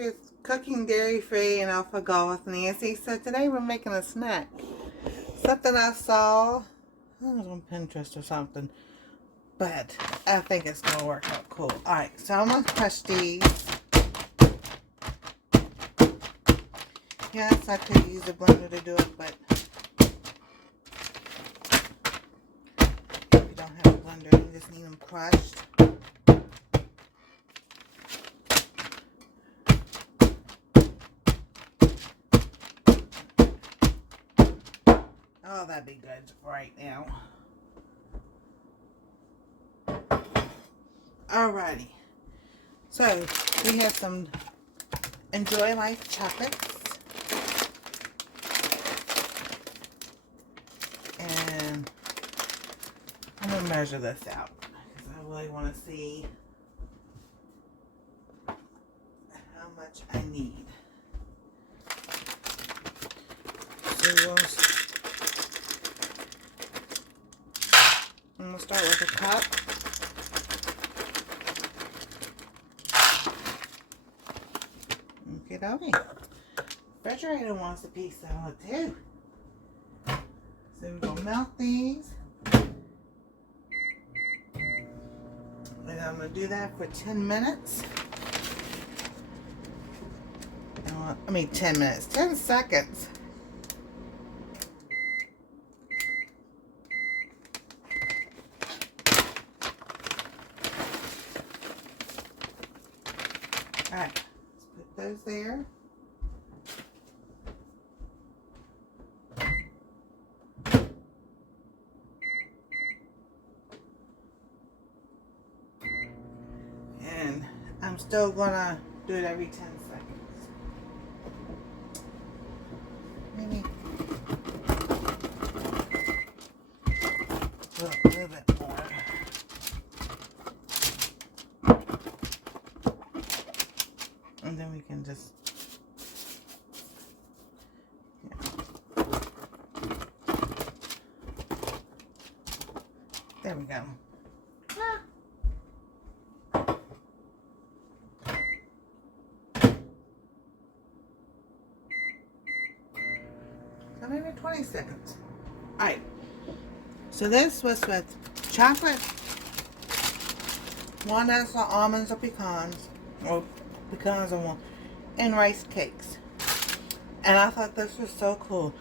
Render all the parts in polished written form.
with cooking dairy-free and off a go with Nancy. So today we're making a snack. Something I saw, I was on Pinterest or something, but I think it's going to work out cool. Alright, so I'm going to crush these. Yes, I could use a blender to do it, but if you don't have a blender, you just need them crushed. Oh, that'd be good right now. Alrighty. So, we have some Enjoy Life chocolates. And I'm going to measure this out because I really want to see how much I need. So I'm going to start with a cup. Okay, okay. Refrigerator wants a piece of it too. So we're going to melt these. And I'm going to do that for 10 minutes. I mean 10 minutes, 10 seconds. Alright, let's put those there. And I'm still gonna do it every 10 seconds. Maybe a little bit more. And then we can just, there we go. So maybe 20 seconds. Alright. So this was with chocolate, walnuts or almonds or pecans, or pecans or one, and rice cakes. And I thought this was so cool.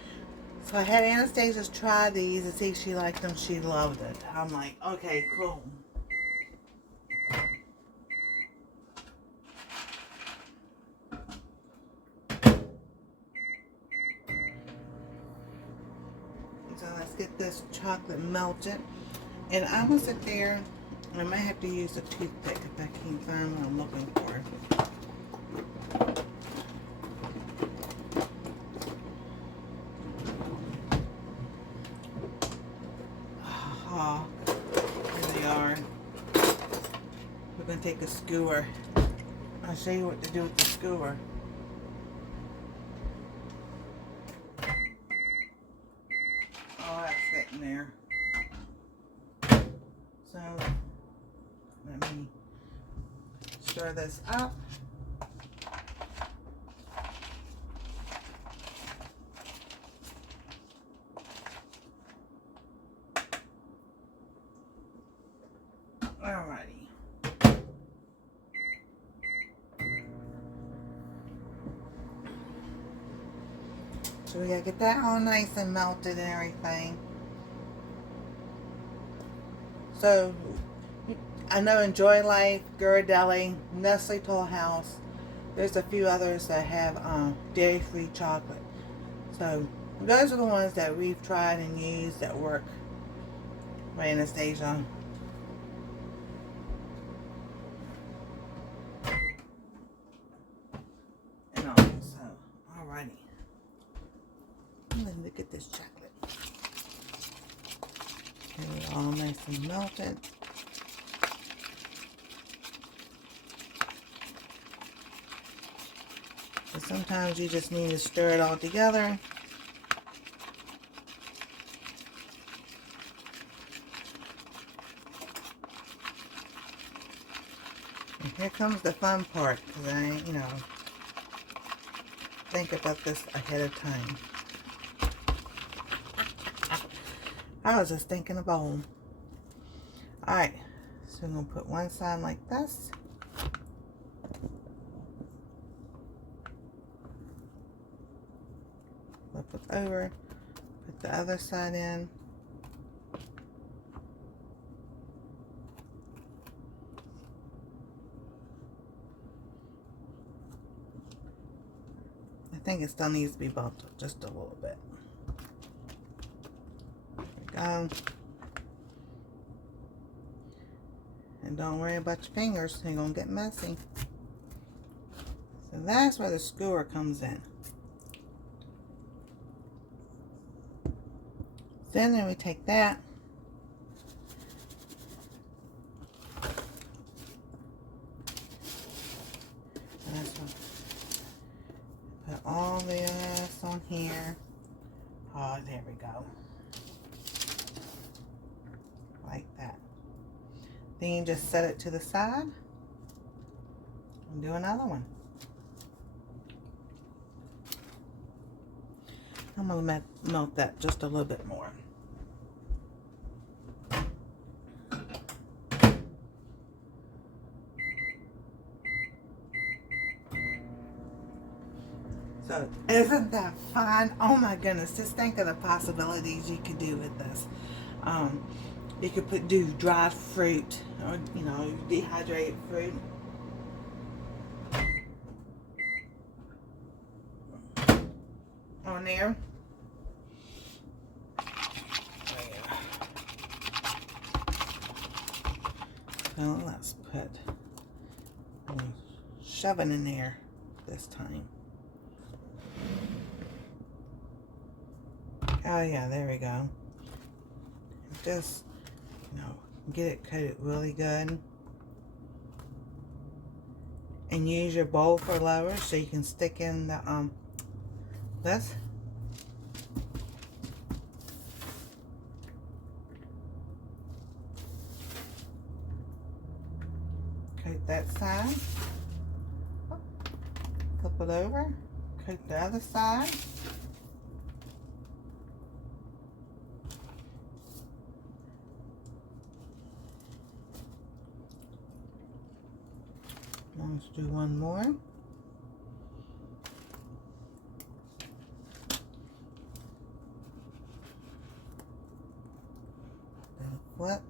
So I had Anastasia try these and see if she liked them. She loved it. I'm like, okay, cool. So let's get this chocolate melted. And I'm going to sit there. I might have to use a toothpick if I can't find what I'm looking for. Oh, here they are. We're going to take a skewer. I'll show you what to do with the skewer. Oh, that's sitting there. So, let me stir this up. Alrighty. So we gotta get that all nice and melted and everything. So I know Enjoy Life, Ghirardelli, Nestle Toll House. There's a few others that have dairy-free chocolate. So those are the ones that we've tried and used that work for Anastasia. And all. So, alrighty. Look at this chocolate. And it's all nice and melted. So sometimes you just need to stir it all together. And here comes the fun part, because I, think about this ahead of time. I was just thinking a bowl. Alright, so I'm going to put one side like this. Flip it over, put the other side in. I think it still needs to be bumped up just a little bit. There we go. And don't worry about your fingers, they're going to get messy. So that's where the skewer comes in. Then we take that and that's what, put all this on here. Oh, there we go. Like that. Then you just set it to the side and do another one. I'm going to melt that just a little bit more. So, isn't that fun? Oh my goodness, just think of the possibilities you could do with this. You could do dried fruit, or dehydrated fruit. On there. So let's shove it in there this time. Oh yeah, there we go. Just, get it coated really good. And use your bowl for levers so you can stick in the, this. Coat that side. Flip it over. Coat the other side. Let's do one more. Then flip.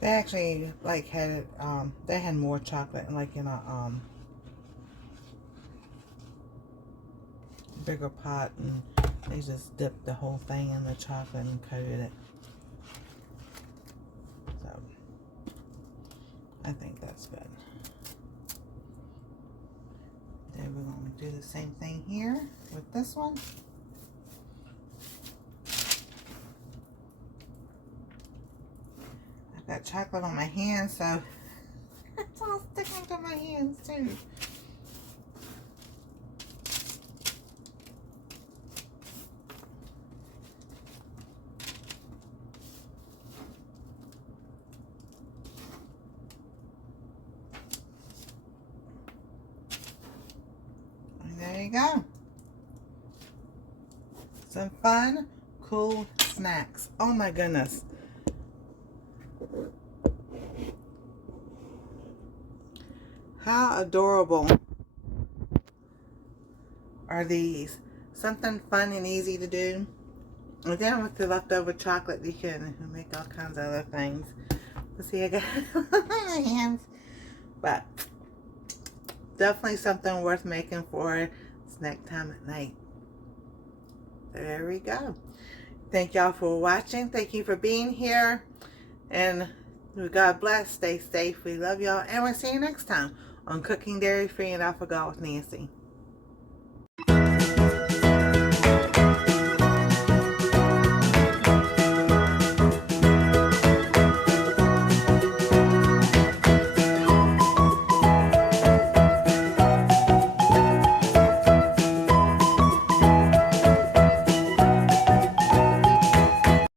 They actually had it, they had more chocolate in a bigger pot, and they just dipped the whole thing in the chocolate and coated it. So I think that's good. Then we're going to do the same thing here with this one. I've got chocolate on my hands, so it's all sticking to my hands too. There you go. Some fun, cool snacks. Oh my goodness. How adorable are these? Something fun and easy to do. And then with the leftover chocolate, you can make all kinds of other things. Let's see, I got my hands. But definitely something worth making for snack time at night. There we go. Thank y'all for watching. Thank you for being here. And God bless. Stay safe. We love y'all. And we'll see you next time on Cooking Dairy Free and I Forgot with Nancy.